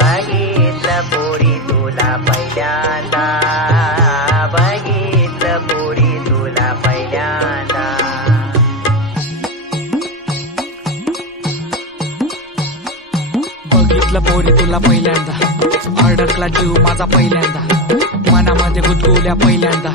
बघितलं पोरी तुला पहिल्यांदा, बघितलं पोरी तुला पहिल्यांदा. बघितलं पोरी तुला पहिल्यांदा, अडकला जीव माझा पहिल्यांदा, मनामध्ये गुदगुल्या पहिल्यांदा,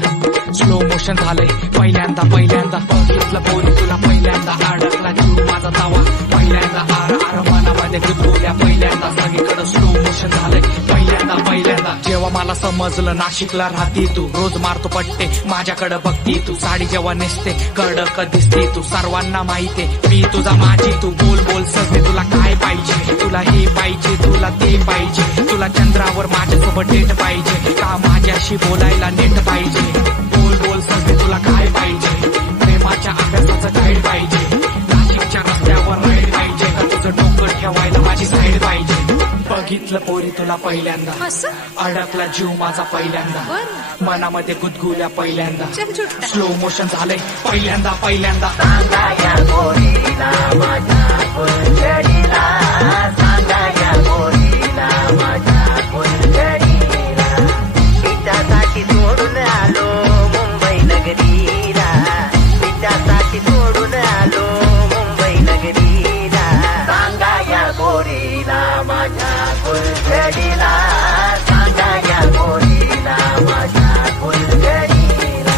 स्लो मोशन झालंय पहिल्यांदा पहिल्यांदा. बघितलं पोरी तुला पहिल्यांदा, अडकला जीव माझा तवा पहिल्यांदा, आर आर मनामध्ये गुदगुल्या पहिल्यांदा, सगळीकडे स्लो मोशन झालंय पहिल्यांदा पहिल्यांदा. जेव्हा मला समजलं नाशिकला राहती तू, रोज मारतो पट्टे माझ्याकडे बघती तू, साडी जेव्हा नेसते कडक दिसते तू, सर्वांना माहिती मी तुझा माझी तू. बोल बोल सजने तुला काय पाहिजे, तुला हे पाहिजे तुला ते पाहिजे, तुला चंद्रावर माझ्यासोबत डेट पाहिजे का माझ्याशी बोलायला नेट पाहिजे. बोल बोल सजने तुला काय पाहिजे, प्रेमाच्या अभ्यासाचं गाईड पाहिजे, नाशिकच्या रस्त्यावर राईड पाहिजे का तुझं डोकं ठेवायला माझी साईड पाहिजे. बघितलं पोरी तुला पहिल्यांदा, अडकला जीव माझा पहिल्यांदा, मनामध्ये गुदगुल्या पहिल्यांदा, स्लो मोशन झालंय पहिल्यांदा पहिल्यांदा. सांगा या पोरीला माझ्या फुलझडीला, सांगा या पोरीला माझ्या फुलझडीला, तिच्यासाठी सोडून आलो मुंबई नगरीला, तिच्यासाठी सोडून आलो मुंबई नगरीला. सांगा या पोरीला माझ्या फुलझडीला, सांगा या पोरीला माझ्या फुलझडीला.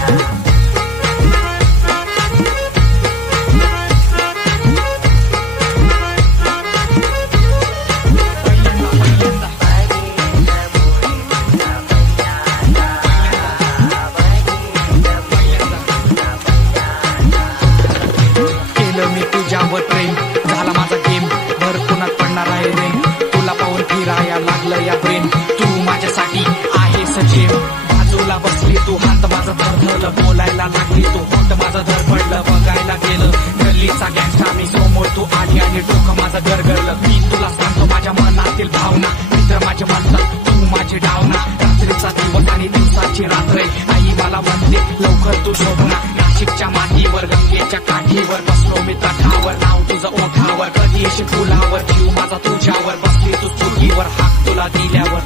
केलं मी तुझ्यावर प्रेम, झाला माझा गेम, भर कुणात पडणार आहे रे, तुला पाहून फिराया लागलं या प्रेम, तू माझ्यासाठी आहे सजेम. बाजूला बसली तू, हात माझा धरधरलं, बोलायला लागली तू, होट माझं धडपडलं, बघायला गेलं गल्लीचा गँगस्टा मी, समोर तू आली आणि डोकं माझं गरगरलं. मी तुला सांगतो माझ्या मनातील भावना, मित्र माझे म्हणतात तू माझी डावना, रात्रीचा दिवस आणि दिवसाची रात्र, आई मला म्हणते लवकर तू शोभना. नाशिकच्या मातीवर गंगेच्या काठीवर बसलो मी तटावर, नाव तुझं ओठावर, कधी येशील फुलावर, जीव माझा तुझ्यावर, बसली तू चुकीवर हाक तुला दिल्यावर.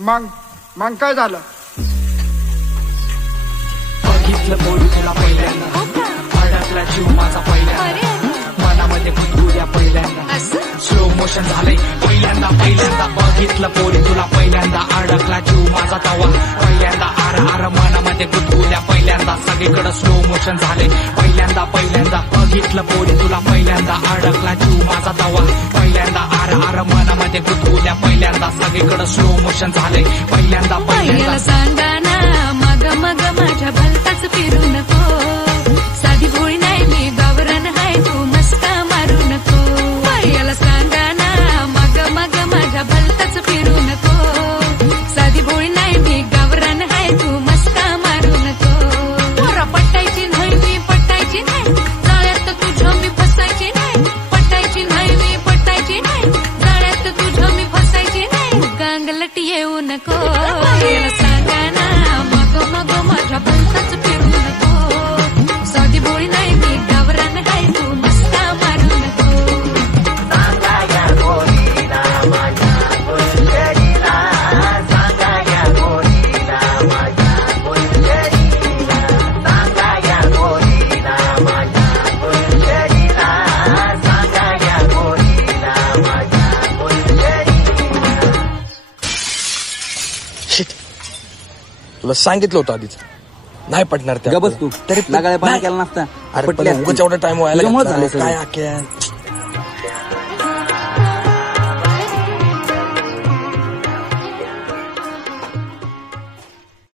मग काय झालं? बघितलं पोरी तुला पहिल्यांदा, अडकला जीव माझा पहिल्यांदा, मनामध्ये गुदगुल्या पहिल्यांदा, स्लो मोशन झालंय पहिल्यांदा पहिल्यांदा. बघितलं पोरी तुला पहिल्यांदा, अडकला जीव माझा तवा पहिल्यांदा, आर आर मनामध्ये गुदगुल्या पहिल्यांदा, सगळीकडे स्लो मोशन झालंय पहिल्यांदा पहिल्यांदा. बघितलं पोरी तुला पहिल्यांदा, अडकला जीव माझा तवा पहिल्यांदा, आर आर मनामध्ये गुदगुल्या पहिल्यांदा, सगळीकडे स्लो मोशन झालंय पहिल्यांदा पहिल्यांदा. सांगा ना मग मग माझ्या भलताच फिरू नको, साधी भोळी नाही मी गावरान हाय, तू मस्का मारू नको. याला सांगा ना मग मग माझ्या भलताच फिरू नको, साधी भोळी नाही मी गावरान हाय, तू मस्का मारू नको. पोरा पटायची नाही मी पटायची नाही, जाळ्यात तुझ्या मी फसायची नाही, पटायची नाही मी पटायची नाही, जाळ्यात तुझ्या मी फसायची नाही, गांगलट येऊ नको. याला सांगा ना मग मग माझ्या भलताच फिरू नको, साधी भोळी नाही मी गावरान हाय, तू मस्का मारू नको. सांगा या पोरीला माझ्या फुलझडीला, सांगा या पोरीला माझ्या फुलझडीला, सांगा या पोरीला माझ्या फुलझडीला, सांगा या पोरीला माझ्या फुलझडीला. तुला सांगितलं होतं आधीच नाही पटणार त्या. गबस तू तरी लगाळ्या पाणी केला नसता. अरे पण उगाच एवढा टाइम व्हायला काय